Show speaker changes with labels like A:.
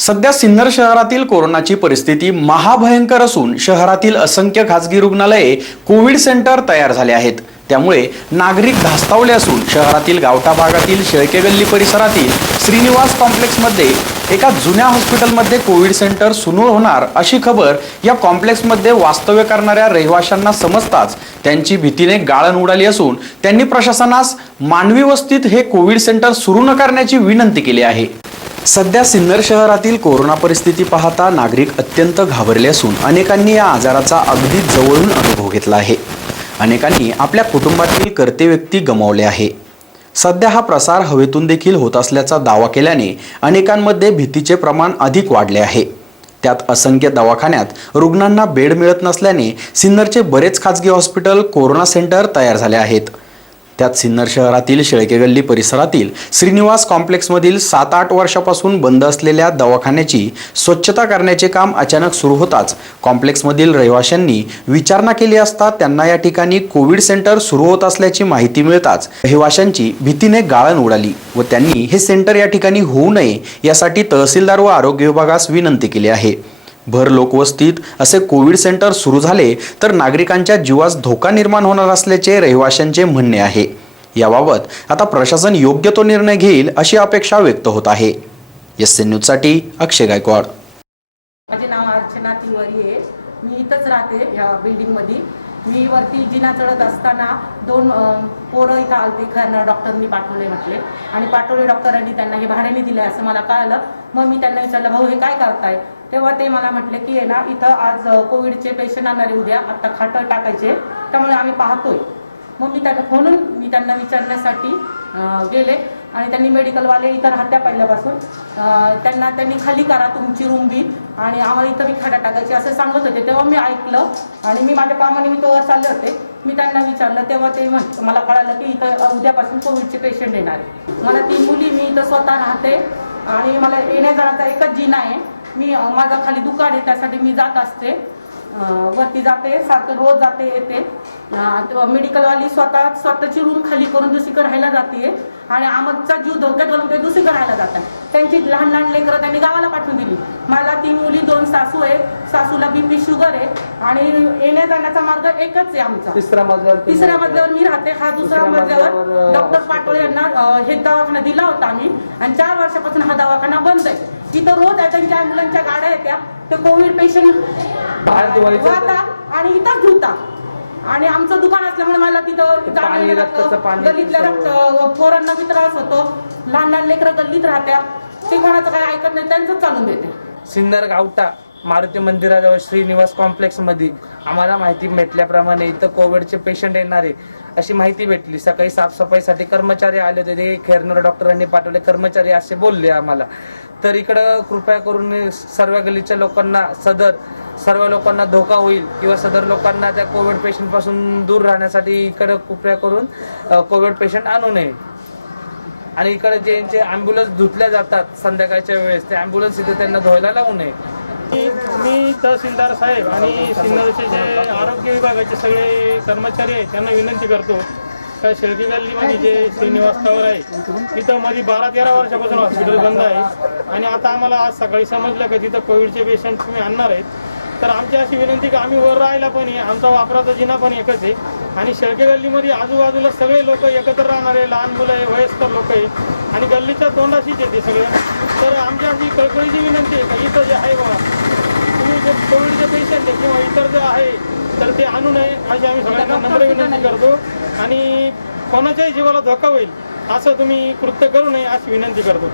A: सध्या सिन्नर शहरातील कोरोनाची परिस्थिती महाभयंकर असून शहरातील असंख्य खासगी रुग्णालये कोविड सेंटर तयार झाले आहेत. त्यामुळे नागरिक धास्तावले असून शहरातील गावठा भागातील शेळके गल्ली परिसरातील श्रीनिवास कॉम्प्लेक्समध्ये एका जुन्या हॉस्पिटलमध्ये कोविड सेंटर सुरू होणार अशी खबर या कॉम्प्लेक्समध्ये वास्तव्य करणाऱ्या रहिवाशांना समजताच त्यांची भीतीने गाळण उडाली असून त्यांनी प्रशासनास मानवी वस्तीत हे कोविड सेंटर सुरू न करण्याची विनंती केली आहे. सध्या सिन्नर शहरातील कोरोना परिस्थिती पाहता नागरिक अत्यंत घाबरले असून अनेकांनी या आजाराचा अगदी जवळून अनुभव घेतला आहे. अनेकांनी आपल्या कुटुंबातील कर्ते व्यक्ती गमावले आहे. सध्या हा प्रसार हवेतून देखील होत असल्याचा दावा केल्याने अनेकांमध्ये भीतीचे प्रमाण अधिक वाढले आहे. त्यात असंख्य दवाखान्यात रुग्णांना बेड मिळत नसल्याने सिन्नरचे बरेच खाजगी हॉस्पिटल कोरोना सेंटर तयार झाले आहेत. त्यात सिन्नर शहरातील शेळकेगल्ली परिसरातील श्रीनिवास कॉम्प्लेक्समधील सात आठ वर्षापासून बंद असलेल्या दवाखान्याची स्वच्छता करण्याचे काम अचानक सुरू होताच कॉम्प्लेक्समधील रहिवाशांनी विचारणा केली असता त्यांना या ठिकाणी कोविड सेंटर सुरू होत असल्याची माहिती मिळताच रहिवाशांची भीतीने गाळण उडाली व त्यांनी हे सेंटर या ठिकाणी होऊ नये यासाठी तहसीलदार व आरोग्य विभागास विनंती केली आहे. भर लोकवस्तीत असे कोविड सेंटर सुरू झाले तर नागरिकांच्या जीवास धोका निर्माण होणार असल्याचे रहिवाशांचे म्हणणे आहे. याबाबत आता प्रशासन योग्य तो निर्णय घेईल अशी अपेक्षा व्यक्त होत आहे. एस एन न्यूजसाठी अक्षय गायकवाड.
B: माझे नाव अर्चना तिवारी आहे. मी इथंच राहते ह्या बिल्डिंगमध्ये मी वरती जिना चढत असताना दोन पोरं इथं आलते. खरं डॉक्टरनी पाठवले म्हटले. आणि पाठवले डॉक्टरांनी त्यांना हे भाड्याने दिले असं मला कळालं. मग मी त्यांना विचारलं भाऊ हे काय करताय? तेव्हा ते मला म्हटले की ना इथं आज कोविडचे पेशंट आणणारे उद्या आता खाटं टाकायचे त्यामुळे आम्ही पाहतोय. मग मी त्यांना म्हणून मी त्यांना विचारण्यासाठी गेले. आणि त्यांनी मेडिकलवाले इथं राहत्या पहिल्यापासून. त्यांना त्यांनी खाली करा तुमची रूम बी आणि आम्हाला इथं बी खाटा टाकायची असं सांगत होते. तेव्हा मी ऐकलं आणि मी माझ्या कामानिमित्त वर चालले होते. मी त्यांना विचारलं तेव्हा ते म्हण मला कळालं की इथं उद्यापासून कोविडचे पेशंट येणार आहे. मला ती मुली मी इथं स्वतः राहते. आणि मला येण्या जाण्याचा एकच जीना आहे. मी माझा माझं खाली दुकान आहे त्यासाठी मी जात असते. वरती जाते सारखं रोज जाते येते. मेडिकलवाली स्वतः स्वतःची रूम खाली करून दुसरीकडे राहायला जाते आणि आमचा जीव धोक्यात घालून ते दुसरीकडे राहायला जातात. त्यांची लहान लहान लेकरं त्यांनी गावाला पाठवून दिली. सासू आहे सासूला बीपी शुगर आहे आणि येण्या जाण्याचा मार्ग एकच आहे आमचा.
C: तिसऱ्या मजल्यावर
B: तिसऱ्या मजल्यावर मी राहते हा दुसऱ्या मजल्यावर डॉक्टर पाटोळे यांना अं, हे दवाखाना दिला होता आम्ही आणि चार वर्षापासून हा दवाखाना बंद आहे. तिथं रोज आहे त्यांच्या ॲम्ब्युलन्सच्या गाड्या येत्या ते कोविड पेशंट
C: बाहेर धुवायचं
B: वाहता आणि इथंच धुता आणि आमचं दुकान असल्यामुळे मला तिथं
C: पाणी,
B: जाणं
C: रक्ताचं
B: लागतं
C: पाणी
B: गल्लीतलं रक्त पोरांना बी त्रास होतो. लहान लहान लेकरं गल्लीत राहत्या. ते कोणाचं काही ऐकत नाही त्यांचं चालून देते.
C: सिन्नर गावटा. मारुती मंदिराजवळ श्रीनिवास कॉम्प्लेक्समध्ये आम्हाला माहिती भेटल्याप्रमाणे इथं कोविडचे पेशंट येणारे अशी माहिती भेटली. सकाळी साफसफाईसाठी कर्मचारी आले होते. ते खेरनोर डॉक्टरांनी पाठवले. कर्मचारी असे बोलले आम्हाला. तर इकडं कृपया करून सर्व गल्लीच्या लोकांना सदर सर्व लोकांना धोका होईल किंवा सदर लोकांना त्या कोविड पेशंटपासून दूर राहण्यासाठी इकडं कृपया करून कोविड पेशंट आणू नये. आणि इकडे जे यांचे अँब्युलन्स धुतल्या जातात संध्याकाळच्या वेळेस ते अँब्युलन्स इथे त्यांना धुवायला लावू नये.
D: की मी तहसीलदार साहेब आणि सिन्नरचे जे आरोग्य विभागाचे सगळे कर्मचारी आहेत त्यांना विनंती करतो. का शेळकी गल्लीमध्ये जे श्रीनिवास टावर आहे तिथं मध्ये बारा तेरा वर्षापासून हॉस्पिटल बंद आहे. आणि आता आम्हाला आज सकाळी समजलं का तिथं कोविडचे पेशंट तुम्ही आणणार आहेत. तर आमची अशी विनंती की आम्ही वर राहायला पण आहे आमचा वापराचा जिना पण एकच आहे. आणि शेळके गल्लीमध्ये आजूबाजूला सगळे लोक एकत्र राहणारे लहान मुलं आहे वयस्कर लोक आहे. आणि गल्लीच्या तोंडाशीच येते सगळे. तर आमची आमची कळकळीची विनंती आहे का इथं जे आहे बघा तुम्ही जे कोविडचे पेशंट आहे किंवा इतर जे आहे तर ते आणू नये अशी आम्ही सगळ्यांना नम्र विनंती करतो. आणि कोणाच्याही जीवाला धोका होईल असं तुम्ही कृत्य करू नये अशी विनंती करतो.